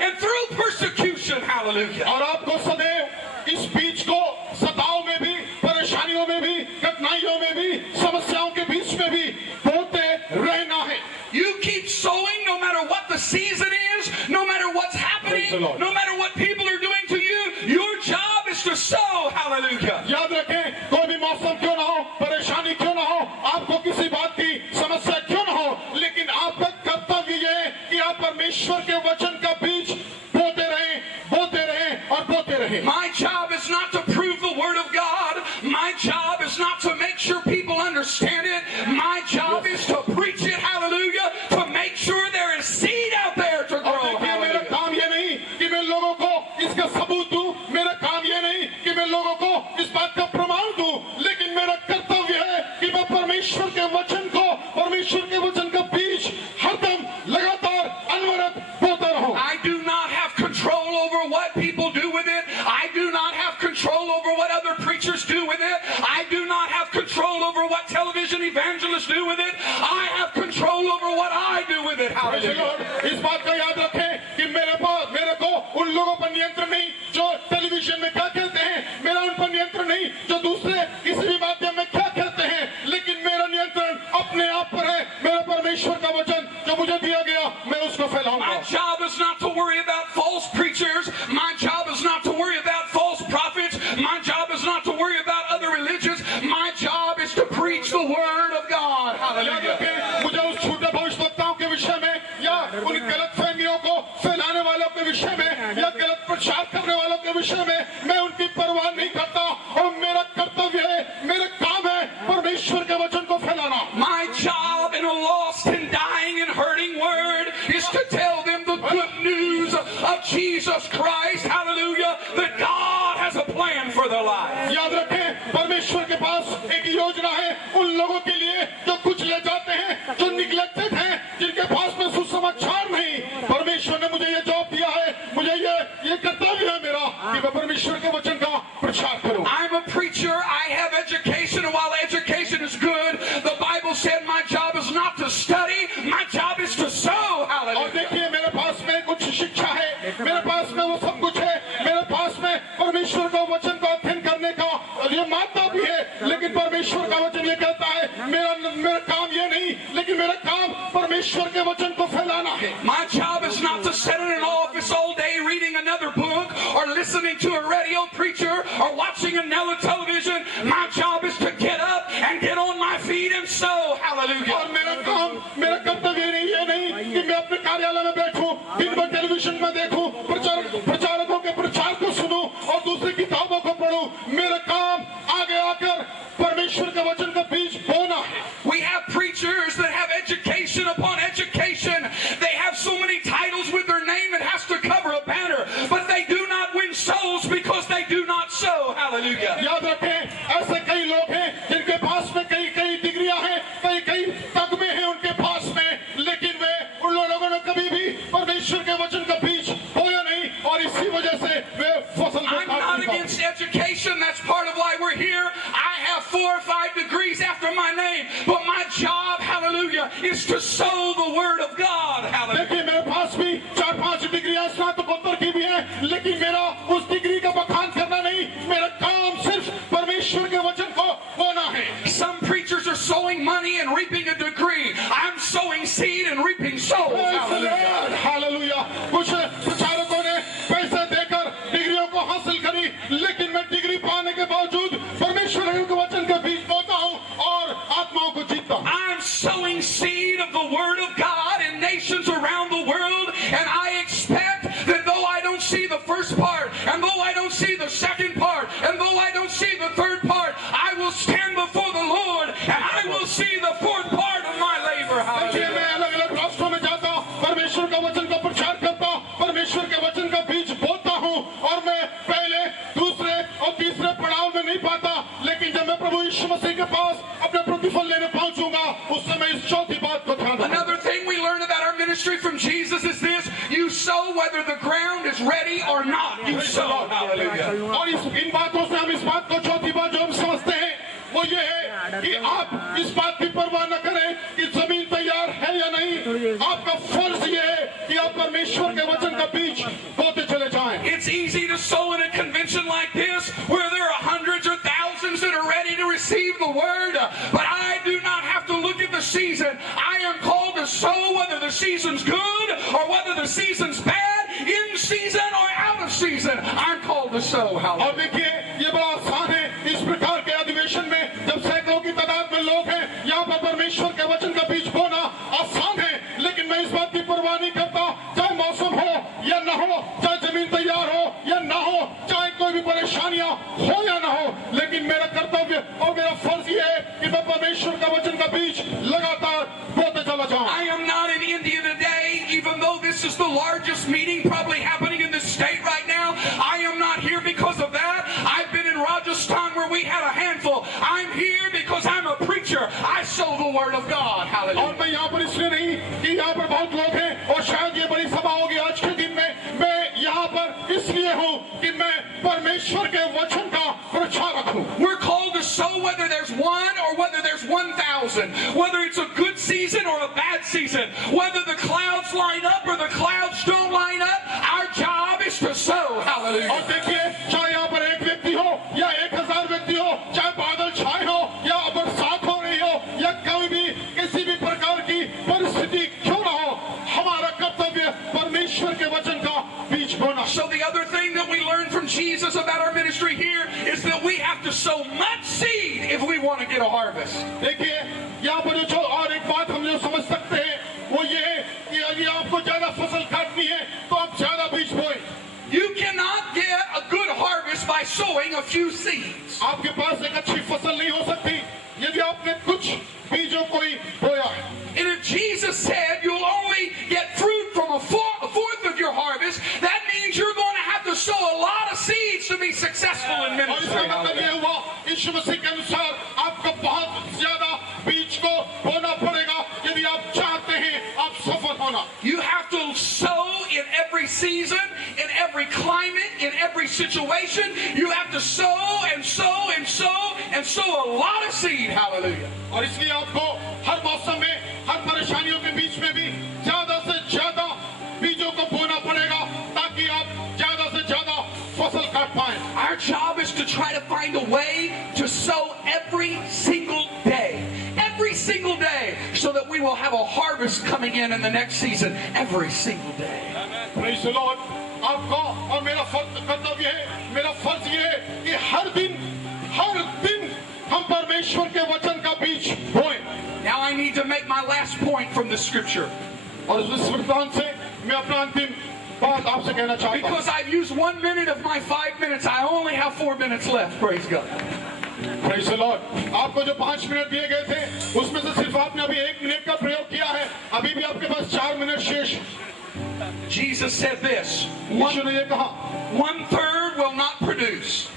and through persecution, hallelujah. और आपको सदैव इस बीच को सताओं में भी, परेशानियों में भी, कठिनाइयों में भी, समस्याओं के बीच में भी बोते रहना है. You keep sowing no matter what the season is, no matter what's happening, no matter what people are doing to you. Your job is to sow, hallelujah. याद रखें, कोई भी मौसम क्यों ना हो, परेशानी क्यों ना हो, आपको किसी बात की समस्या क्यों ना हो, लेकिन आपका कर्तव्य ये है कि आप परमेश्वर के वचन का बीज बोते रहें और बोते रहें. My job is not to prove the word of God. My job is not to make sure people understand it. My job is to preach it, hallelujah, to make sure there is seed out there to grow. मेरा काम ये नहीं कि मैं लोगों को इसका सबूत दूं, मेरा काम ये नहीं कि मैं लोगों को इस बात का प्रमाण दूं, लेकिन मेरा कर्तव्य है कि मैं परमेश्वर के वचन का बीज हरदम लगातार अनवरत बोता रहूं. I do not have control over what people do with it. I do not have control over what other preachers do with it. I do not have control over what television evangelists do with it. I have control over what I do with it. Hallelujah. इस बात का याद रखें कि मेरे को उन लोगों पर नियंत्रण नहीं जो टेलीविजन में क्या कहते हैं, मेरा उन पर नियंत्रण नहीं जो दूसरे किसी भी माध्यम में क्या कहते हैं, लेकिन मेरा नियंत्रण अपने आप पर है. मेरा परमेश्वर का वचन जो मुझे दिया गया, मैं उसको फैलाऊंगा. My job is not to worry about false preachers. My job is not to worry about false prophets. My job is not to worry about other religions. My job is to preach the word of God. Hallelujah. मुझे उस झूठे भविष्यवक्ताओं के विषय में या उन गलत फहमियों को फैलाने वालों के विषय में या गलत प्रचार करने वालों के विषय में मैं उनकी परवाह नहीं करता. और मेरा कर्तव्य है, मेरा काम है परमेश्वर के वचन को फैलाना. My job in a lost and dying and hurting word is to tell them the good news of Jesus Christ. Hallelujah. That God has a plan for their life. याद रखें, परमेश्वर के पास एक योजना है उन लोगों के लिए जो कुछ ले जाते हैं, जो निग्लेक्टेड हैं, जिनके पास में सुसमाचार नहीं. परमेश्वर ने मुझे ये जॉब दिया है, मुझे ये कर्तव्य है मेरा कि मैं परमेश्वर के वचन का प्रचार करूं. I'm a preacher. I have education, and while education is good, the Bible said my job is not to study. My job is to sow. Hallelujah. और देखिए, मेरे पास में कुछ शिक्षा है, मेरे पास में वो सब कुछ है, मेरे पास में परमेश्वर का वचन का अध्ययन करने का ये मात्रा भी है, लेकिन परमेश्वर का वचन ये कहता है मेरा काम ये नहीं, लेकिन मेरा काम परमेश्वर के वचन को फैलाना है. My job is not to sit in an office all day reading another book or listening to a radio preacher or watching another television. My job is to get up and get on my feet and sow. Hallelujah. और मेरा कर्तव्य नहीं, ये नहीं कि मैं अपने कार्यालय में बैठूं, दिन भर टेलीविजन में देखूं, प्रचारकों के प्रचार को सुनूं और दूसरी किताबों को पढूं. मेरा काम आगे आकर परमेश्वर के वचन का बीज बोना है. We have preachers that have education upon education. They have so many titles with their name it has to cover a banner, but they do not win souls because they do not sow. Hallelujah. याद रखें, ऐसे कई लोग हैं जिनके पास में कई डिग्रियां हैं, कई तगमे हैं उनके पास में, लेकिन उन लोगों ने कभी भी परमेश्वर के वचन का बीज बोया नहीं और इसी वजह से वे फसल. I'm not against education. That's part of why we're here. I have 4 or 5 degrees after my name, but my job, hallelujah, is to sow the word of God. Hallelujah. देखिए, मेरे पास भी 4-5 डिग्रियां स्नातकोत्तर की भी हैं, लेकिन मेरा उस डिग्री का बखान करना नहीं. मेरा काम सिर्फ परमेश्वर के वचन को बोना है. Some preachers are sowing money and reaping a degree. I'm sowing seed and reaping souls. Hallelujah. Hallelujah. कुछ प्रचारकों ने पैसे देकर डिग्रियों को हासिल करी, लेकिन मैं डिग्री पाने के बावजूद परमेश्वर के वचन का बीज बोता हूं और आत्माओं को जीतता हूं. I'm sowing seed of the word of God in nations around the world, and I expect that though I don't see the first part, and though I don't see the second part, and though I don't see the third part, I will stand before the Lord and I will see the fourth part of my labor. Hallelujah. मैं अलग-अलग राष्ट्रों में जाता हूं, परमेश्वर का वचन का प्रचार करता हूं, परमेश्वर के वचन का बीज बोता हूं, और मैं पहले, दूसरे और तीसरे पड़ाव में नहीं पाता, लेकिन जब मैं प्रभु यीशु मसीह के पास अपने प्रतिफल लेने पहुंचूंगा, उस समय इस चौथी बात को ध्यान रखना. Another thing we learn about our ministry from Jesus is this: you sow whether the ground is ready or not. You sow. Hallelujah. और इन बातों से हम इस बात को, चौथी बात जो हम समझते हैं वो ये है कि आप इस बात की परवाह न करें कि जमीन तैयार है या नहीं, आपका फर्ज ये है कि आप परमेश्वर के वचन का बीज बोते चले जाएं। It's easy to sow in a convention like this where there are hundreds or thousands that are ready to receive the word, but I do not have to look at the season. I am called to sow whether the season's good or whether the season's bad, in season or out of season. I'm called to sow. और Hallelujah. देखिए ये बड़ा आसान है, इस प्रकार के अधिवेशन में जब सैकड़ों की तादाद में लोग हैं, यहाँ पर परमेश्वर के वचन का बीज बोना आसान है, लेकिन मैं इस बात की परवाह नहीं करता चाहे मौसम हो या न हो, चाहे जमीन तैयार हो या न हो, चाहे कोई भी परेशानियां हो या न हो, लेकिन मेरा कर्तव्य और मेरा फर्ज ये है कि मैं परमेश्वर का वचन का बीज लगातार बोते चला जाऊं। I am not in India today, even though this is the largest meeting probably happening in this state right now. I am not here because of that. I've been in Rajasthan where we had a handful. I'm here because I'm a preacher. I sow the word of God. और Hallelujah. मैं यहाँ पर इसलिए नहीं कि यहाँ पर बहुत लोग हैं और शायद ये बड़ी सभा होगी आज के दिन में, मैं यहाँ पर इसलिए हूँ कि मैं परमेश्वर के वचन का प्रचारक हूँ। We're called to sow whether there's 1 or whether there's 1,000, whether it's a good season or a bad season, whether the clouds line up or the clouds don't line up. Our job is to sow. और Hallelujah. देखिए चाहे यहाँ पर एक व्यक्ति हो या 1000 व्यक्ति हो, चाहे बादल छाए हो या बरसात हो रही हो या कोई भी किसी भी प्रकार की परिस्थिति क्यों ना हो, हमारा कर्तव्य परमेश्वर के वचन का बीज बोना। So the other thing that we learned from Jesus about our ministry here is that we have to sow much seed if we want to get a harvest. देखिए यहाँ पर जो और एक बात हम जो समझ सकते हैं वो ये है कि यदि आपको ज्यादा फसल काटनी है तो आप ज्यादा बीज बोएं। You cannot get a good harvest by sowing a few seeds. आपके पास एक अच्छी फसल नहीं हो सकती यदि आपने कुछ बीजों को ही बोया है। And if Jesus said you'll only get fruit from a fourth of your harvest, that means you're going to have to sow a lot of seeds to be successful in और इसका मतलब ministry. ये हुआ यीशु मसीह के अनुसार आपको बहुत ज्यादा बीज को बोना पड़ेगा यदि आप चाहते हैं आप सफल होना। You have to sow in every season, in every climate, in every situation. You have to sow and sow and sow and sow a lot of seed. Hallelujah. और इसलिए आपको हर मौसम में हर परेशानियों के बीच में भी ज्यादा से ज्यादा बीजों को बोना पड़ेगा ताकि आप ज्यादा से ज्यादा फसल काट पाएं। Our job is to try to find a way to sow every single day, so that we will have a harvest coming in the next season, every single day. Praise the Lord. आपका और मेरा कर्तव्य है, मेरा फर्ज ये है कि हर दिन हम परमेश्वर के वचन का बीज बोएं। Now I need to make my last point from the scripture. और इस वृत्तांत से मैं अपना अंतिम बात आपसे कहना चाहता हूं। Because I've used 1 minute of my 5 minutes, I only have 4 minutes left. Praise God. Praise the Lord. आपको जो 5 मिनट दिए गए थे उसमें से सिर्फ आपने अभी 1 मिनट का प्रयोग किया है, अभी भी आपके पास 4 मिनट शेष। Jesus said this, यीशु ने ये कहा, 1/3 will not produce.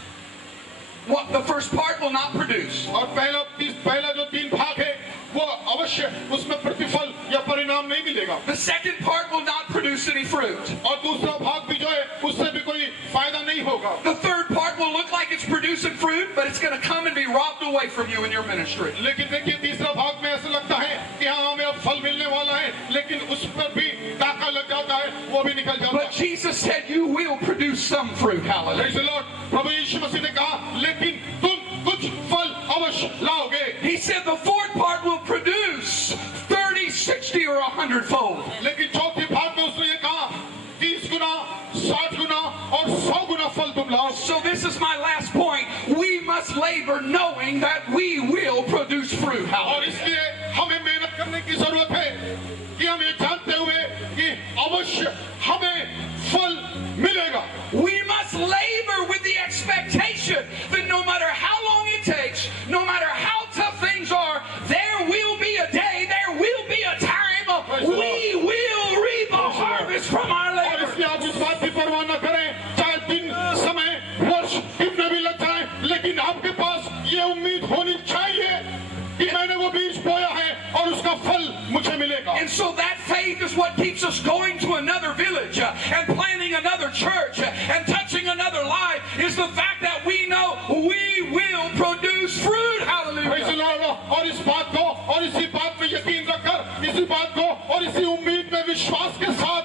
What the first part will not produce. और पहला जो 3 भाग है वो अवश्य उसमें प्रतिफल या परिणाम नहीं मिलेगा। The second part will not produce any fruit. और दूसरा भाग भी जो है उससे भी कोई फायदा नहीं होगा। The third part will look like it's producing fruit, but it's going to come and be robbed away from you in your ministry. लेकिन देखिए तीसरा भाग में ऐसा लगता है कि हाँ हमें अब फल मिलने वाला है, लेकिन उस पर भी डाका लग जाता है, वो भी निकल जाता But है। Jesus said you will produce some fruit. Hallelujah. Praise the Lord. प्रभु यीशु मसीह ने कहा लेकिन तुम कुछ फल अवश्य लाओगे। He said the fourth part will produce 30, 60 or 100 fold. लेकिन चौथे भाग में उसने ये कहा 30 गुना, 60 गुना और 100 गुना फल तुम लाओ। So this is my last point. We must labor knowing that we will produce fruit. और Hallelujah. इसलिए हमें मेहनत करने की जरूरत है कि हम ये जानते हुए कि अवश्य हमें फल मिलेगा। We must labor with the expectation that no matter how long it takes, no matter how tough things are, there will be a day, there will be a time we will reap a harvest from our और labor. इसलिए आप इस बात की परवाह न करें चाहे दिन, समय, वर्ष कितने भी लग जाए, लेकिन आपके पास ये उम्मीद होनी चाहिए कि मैंने वो बीज बोया है और उसका फल मुझे मिलेगा। And so that faith is what keeps us going to another village and planting another church and touching another life, is the fact that we know we will produce fruit. Hallelujah. Praise the Lord. और इस बात को और इसी बात पे यकीन रखकर इसी बात को विश्वास के साथ